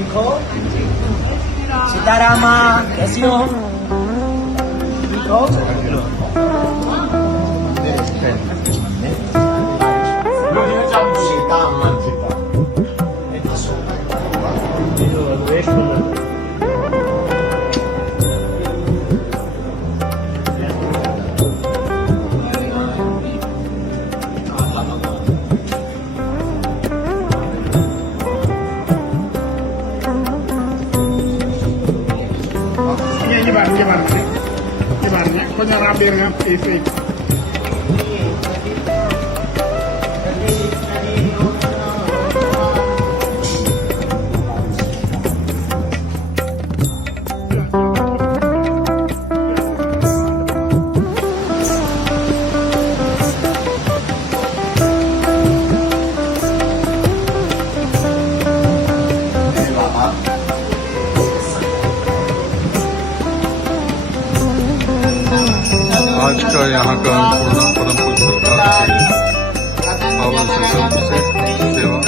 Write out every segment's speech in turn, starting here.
ठीक हो? सीतारामा कैसी हो? ठीक हो? Nyebarnya, kok nyerapir kan TV. आज का यहाँ का पूर्ण परमपुर सरकार की पावन से सेवा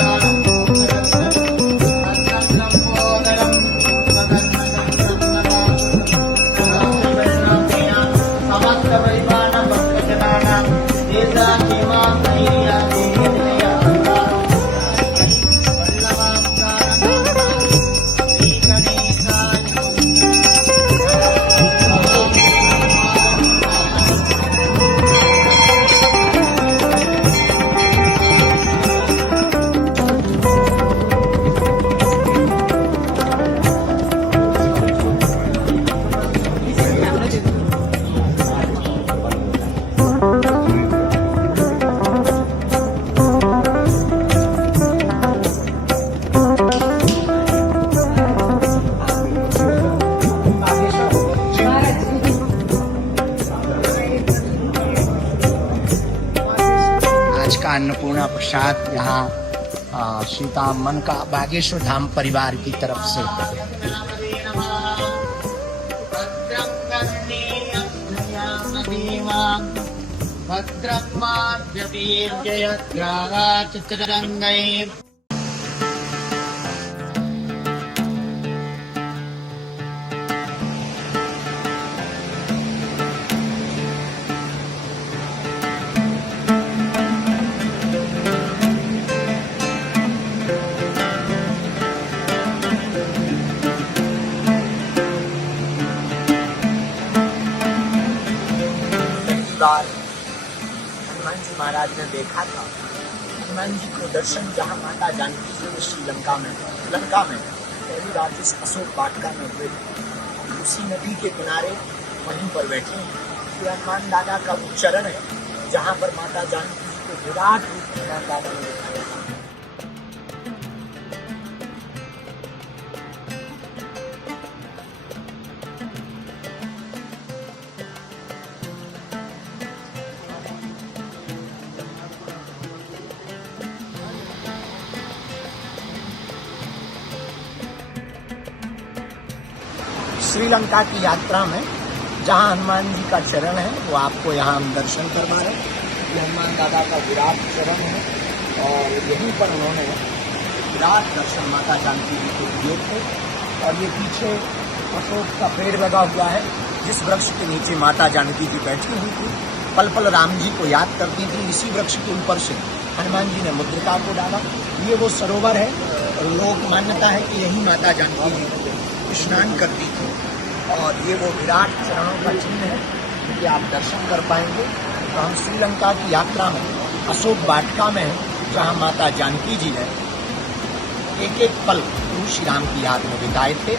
का अन्नपूर्णा प्रसाद यहाँ सीतामन का बागेश्वर धाम परिवार की तरफ से हनुमान जी महाराज ने देखा था। हनुमान जी को दर्शन जहाँ माता जानकी जी श्रीलंका में पहली रात इस अशोक वाटिका में हुए, उसी नदी के किनारे वहीं पर बैठे हैं। हनुमान दादा का वो चरण है जहाँ पर माता जानकी जी को विराट रूप में हनुमान दादा ने दिखाया। श्रीलंका की यात्रा में जहां हनुमान जी का चरण है वो आपको यहाँ हम दर्शन करवा रहे हैं। ये हनुमान दादा का विराट चरण है और यहीं पर उन्होंने विराट दर्शन माता जानकी जी को दिए थे। और ये पीछे अशोक का पेड़ लगा हुआ है जिस वृक्ष के नीचे माता जानकी जी बैठी हुई थी, पल पल राम जी को याद करती थी। इसी वृक्ष के ऊपर से हनुमान जी ने मुद्रिका को डाला। ये वो सरोवर है, लोक मान्यता है कि यही माता जानकी जी स्नान करती थी और ये वो विराट चरणों का चिन्ह है कि आप दर्शन कर पाएंगे। तो हम श्रीलंका की यात्रा में अशोक वाटिका में हैं जहाँ माता जानकी जी ने एक एक पल प्रभु श्री राम की याद में बिताए थे।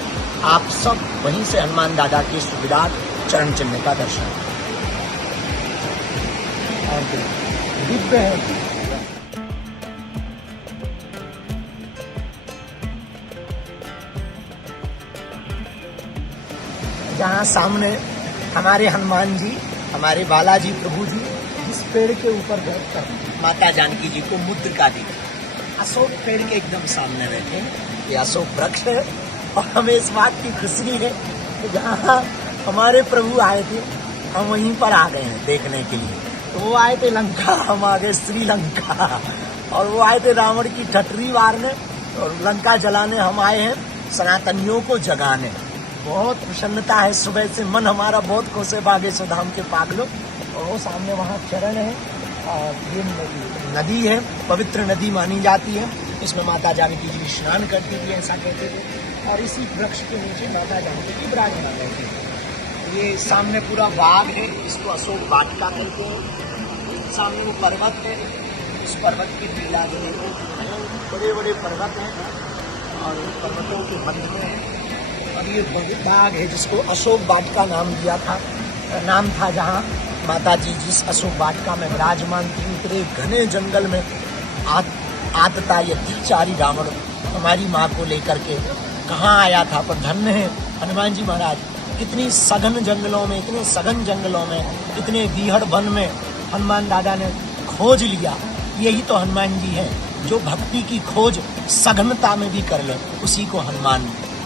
आप सब वहीं से हनुमान दादा के सुविराट चरण चिन्ह का दर्शन और दिव्य है। जहाँ सामने हमारे हनुमान जी, हमारे बालाजी प्रभु जी जिस पेड़ के ऊपर बैठकर माता जानकी जी को मुद्रिका दी, अशोक पेड़ के एकदम सामने बैठे। ये अशोक वृक्ष है और हमें इस बात की खुशी है कि जहाँ हमारे प्रभु आए थे हम वहीं पर आ गए हैं देखने के लिए। तो वो आए थे लंका, हम आ गए श्रीलंका। और वो आए थे रावण की ठटरी मारने और लंका जलाने, हम आए हैं सनातनियों को जगाने। बहुत प्रसन्नता है, सुबह से मन हमारा बहुत खुश है बागेश्वर धाम के पागलो। और वो सामने वहाँ चरण है और ये नदी है, पवित्र नदी मानी जाती है। इसमें माता जानकी जी स्नान करती थी, ऐसा कहते थे। और इसी वृक्ष के नीचे माता जानकी जी विराजमान रहती है। ये सामने पूरा बाग है, इसको अशोक वाटिका कहते हैं। सामने वो पर्वत है, इस पर्वत की टीला जो है बड़े बड़े पर्वत हैं और पर्वतों के मध्य में है। और ये बाग है जिसको अशोक वाटिका नाम था जहाँ माता जी जिस अशोक वाटिका में विराजमान थी। इतने घने जंगल में आतता ये तीचारी रावण हमारी माँ को लेकर के कहाँ आया था। पर धन्य है हनुमान जी महाराज, कितनी सघन जंगलों में, इतने सघन जंगलों में, इतने बीहड़ वन में हनुमान दादा ने खोज लिया। यही तो हनुमान जी हैं, जो भक्ति की खोज सघनता में भी कर ले, उसी को हनुमान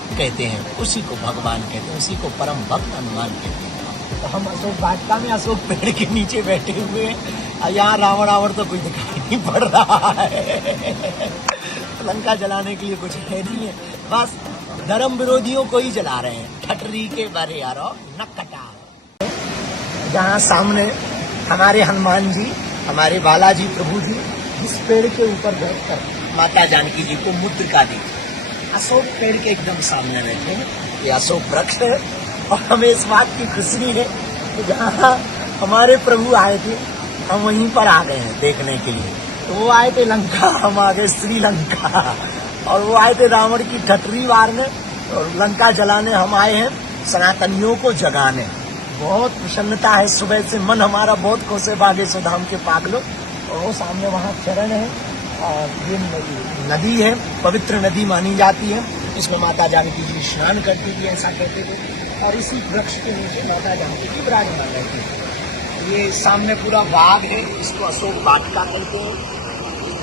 कहते हैं, उसी को भगवान कहते हैं, उसी को परम भक्त हनुमान कहते हैं। तो हम अशोक वाटिका में अशोक पेड़ के नीचे बैठे हुए हैं। यहाँ रावण तो कोई दिखाई नहीं पड़ रहा है। लंका जलाने के लिए कुछ है नहीं है, बस धर्म विरोधियों को ही जला रहे हैं। ठटरी के बारे यारो न कटा। जहाँ सामने हमारे हनुमान जी, हमारे बालाजी प्रभु जी इस पेड़ के ऊपर बैठकर माता जानकी जी को मुद्रिका दी। अशोक पेड़ के एकदम सामने बैठे हैं। ये अशोक वृक्ष है और हमें इस बात की खुशी है कि जहाँ हमारे प्रभु आए थे हम वहीं पर आ गए हैं देखने के लिए। तो वो आए थे लंका, हम आ गए श्रीलंका। और वो आए थे रावण की ठटरी मारने और लंका जलाने, हम आए हैं सनातनियों को जगाने। बहुत प्रसन्नता है, सुबह से मन हमारा बहुत खुश है बागेश्वर धाम के पागलो। और वो सामने वहाँ चरण है और ये नदी है, पवित्र नदी मानी जाती है। इसमें माता जानकी जी स्नान करती थी, ऐसा कहते थे। और इसी वृक्ष के नीचे माता जानकी जी विराजमान रहती है। ये सामने पूरा बाग है, इसको अशोक वाटिका कहते हैं।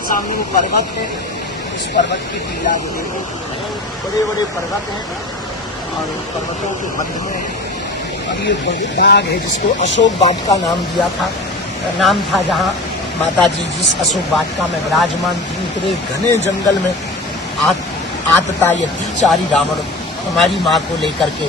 सामने वो पर्वत है, इस पर्वत की टीला जो है बड़े बड़े पर्वत हैं और पर्वतों के मध्य में है। और ये बाग है जिसको अशोक वाटिका नाम था जहाँ माता जी जिस अशोक वाटिका में विराजमान थी। इतने घने जंगल में आतता ये तीचारी रावण हमारी माँ को लेकर के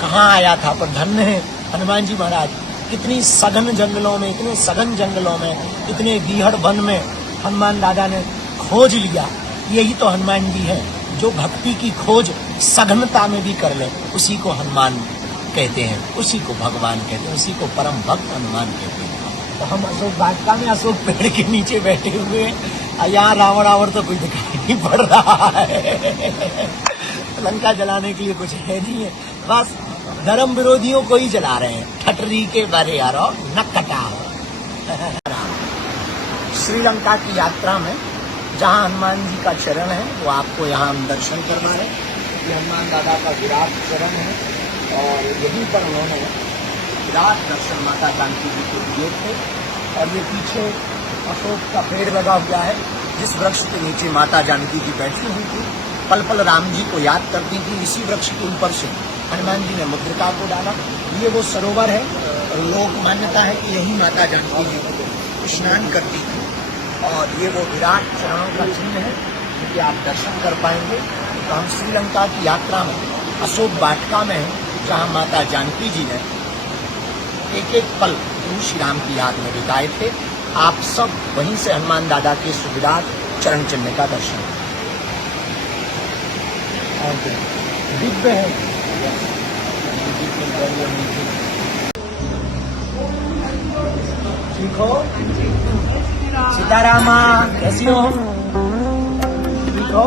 कहाँ आया था। पर धन्य है हनुमान जी महाराज, कितनी सघन जंगलों में, इतने सघन जंगलों में, इतने बीहड़ वन में हनुमान दादा ने खोज लिया। यही तो हनुमान जी हैं, जो भक्ति की खोज सघनता में भी कर ले, उसी को हनुमान कहते हैं, उसी को भगवान कहते हैं, उसी को परम भक्त हनुमान कहते हैं। तो हम अशोक वाटिका में अशोक पेड़ के नीचे बैठे हुए हैं। यहाँ रावण तो कोई दिखाई नहीं पड़ रहा है। लंका जलाने के लिए कुछ है नहीं है, बस धर्म विरोधियों को ही जला रहे हैं। ठटरी के बारे यारो न कटा। श्रीलंका की यात्रा में जहाँ हनुमान जी का चरण है वो आपको यहाँ हम दर्शन करवा रहे हैं। ये हनुमान दादा का विराट चरण है और यहीं पर उन्होंने विराट दर्शन माता जानकी जी को दिए थे। और ये पीछे अशोक का पेड़ लगा हुआ है, जिस वृक्ष के नीचे माता जानकी जी बैठी हुई थी, पल पल राम जी को याद करती थी। इसी वृक्ष के ऊपर से हनुमान जी ने मुद्रिका को डाला। ये वो सरोवर है और लोक मान्यता है कि यही माता जानकी जी स्नान करती थी। और ये वो विराट चरणों का चिन्ह है क्योंकि आप दर्शन कर पाएंगे। तो हम श्रीलंका की यात्रा में अशोक वाटिका में हैं, जहाँ माता जानकी जी ने एक एक पल प्रभु श्री राम की याद में बिताए थे। आप सब वहीं से हनुमान दादा के सुविराट चरण चिन्ह का दर्शन दिव्य है। ठीक हो सीतारामा, कैसी हो? ठीक हो?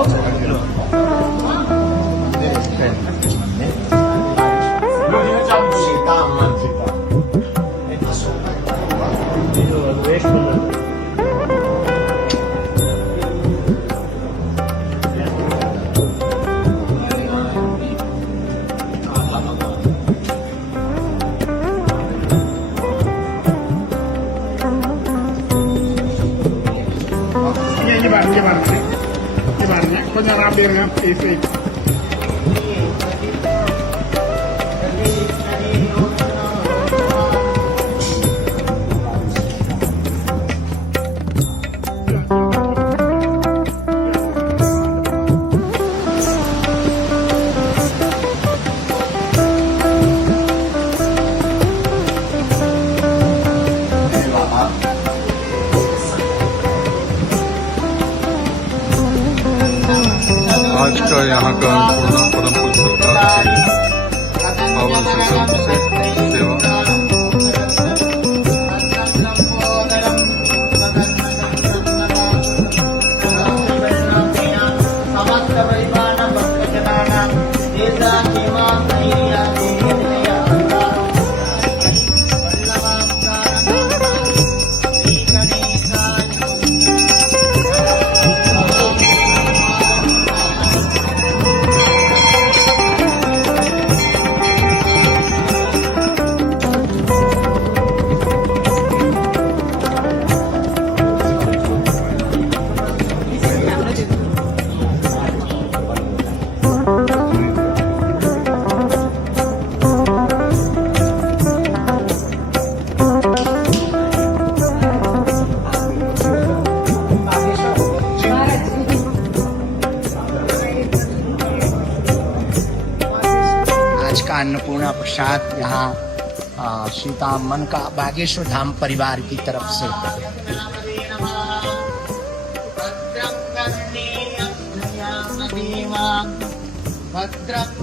Nyebarnya, kok nyarabir kan TV. आज का यहाँ का अन्नपूर्णा परम पूज्य सरकार के पावन से सेवा आज का अन्नपूर्णा प्रसाद यहाँ सीतामन का बागेश्वर धाम परिवार की तरफ से भद्रं